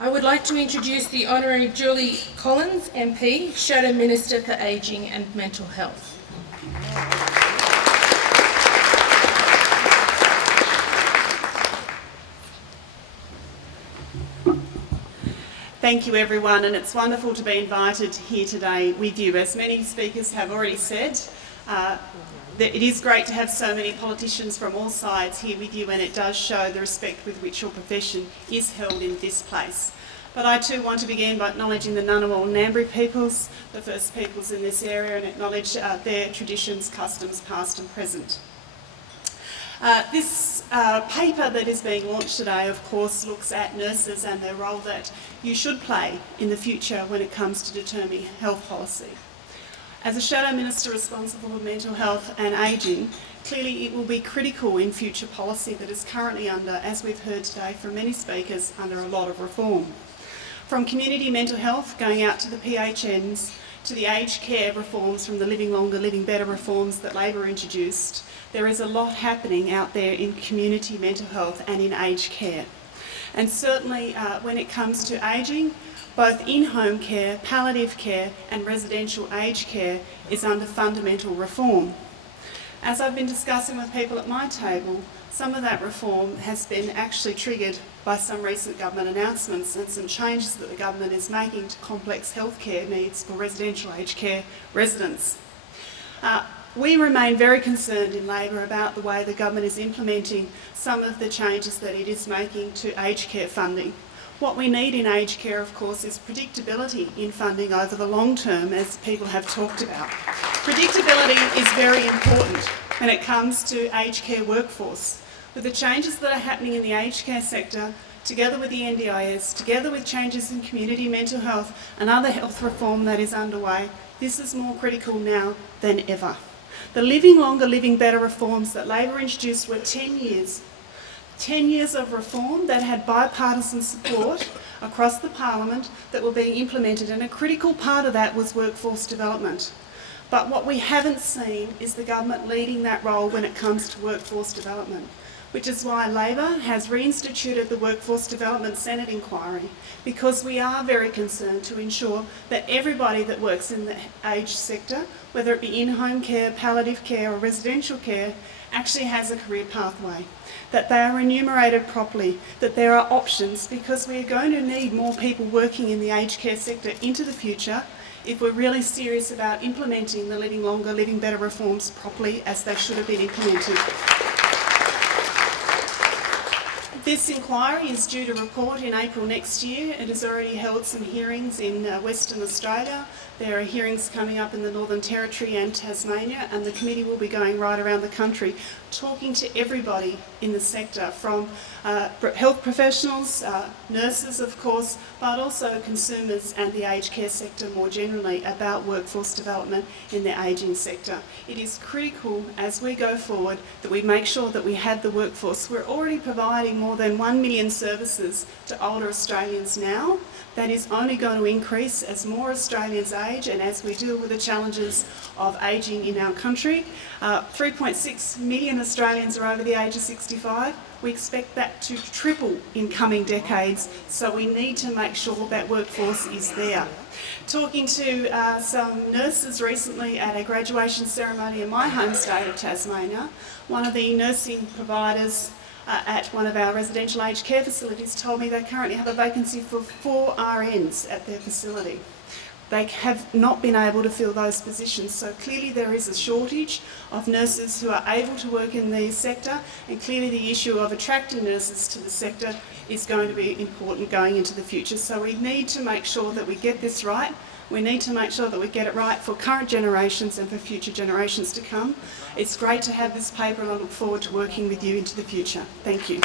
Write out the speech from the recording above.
I would like to introduce the Honourable Julie Collins, MP, Shadow Minister for Ageing and Mental Health. Thank you everyone, and it's wonderful to be invited here today with you. As many speakers have already said, it is great to have so many politicians from all sides here with you, and it does show the respect with which your profession is held in this place. But I too want to begin by acknowledging the Ngunnawal Ngambri peoples, the first peoples in this area, and acknowledge their traditions, customs past and present. This paper that is being launched today, of course, looks at nurses and their role that you should play in the future when it comes to determining health policy. As a Shadow Minister responsible for mental health and ageing, clearly it will be critical in future policy that is currently under, as we've heard today from many speakers, under a lot of reform. From community mental health going out to the PHNs, to the aged care reforms from the Living Longer, Living Better reforms that Labor introduced, there is a lot happening out there in community mental health and in aged care. And certainly when it comes to ageing, both in-home care, palliative care and residential aged care is under fundamental reform. As I've been discussing with people at my table, some of that reform has been actually triggered by some recent government announcements and some changes that the government is making to complex healthcare needs for residential aged care residents. We remain very concerned in Labor about the way the government is implementing some of the changes that it is making to aged care funding. What we need in aged care, of course, is predictability in funding over the long term, as people have talked about. Predictability is very important when it comes to aged care workforce. With the changes that are happening in the aged care sector, together with the NDIS, together with changes in community mental health and other health reform that is underway, this is more critical now than ever. The Living Longer, Living Better reforms that Labor introduced were 10 years. 10 years of reform that had bipartisan support across the Parliament that were being implemented, and a critical part of that was workforce development. But what we haven't seen is the government leading that role when it comes to workforce development, which is why Labor has reinstituted the Workforce Development Senate inquiry, because we are very concerned to ensure that everybody that works in the aged sector, whether it be in-home care, palliative care or residential care, actually has a career pathway, that they are remunerated properly, that there are options, because we are going to need more people working in the aged care sector into the future if we're really serious about implementing the Living Longer, Living Better reforms properly as they should have been implemented. This inquiry is due to report in April next year. It has already held some hearings in Western Australia. There are hearings coming up in the Northern Territory and Tasmania, and the committee will be going right around the country talking to everybody in the sector, from health professionals, nurses of course, but also consumers and the aged care sector more generally about workforce development in the ageing sector. It is critical as we go forward that we make sure that we have the workforce. We're already providing more than 1 million services to older Australians now. That is only going to increase as more Australians age and as we deal with the challenges of ageing in our country. 3.6 million Australians are over the age of 65. We expect that to triple in coming decades, so we need to make sure that workforce is there. Talking to some nurses recently at a graduation ceremony in my home state of Tasmania, one of the nursing providers at one of our residential aged care facilities told me they currently have a vacancy for 4 RNs at their facility. They have not been able to fill those positions, so clearly there is a shortage of nurses who are able to work in the sector, and clearly the issue of attracting nurses to the sector is going to be important going into the future. So we need to make sure that we get this right. We need to make sure that we get it right for current generations and for future generations to come. It's great to have this paper, and I look forward to working with you into the future. Thank you.